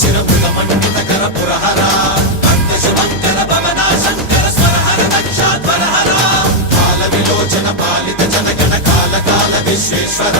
శిరములమండిత కర పురహర భక్త శుభంకర భవనా శంకర స్వరహర దక్షాధ్వరహర కాల విలోచన పాలిత జనగణ కాల కాల విశ్వేశ్వర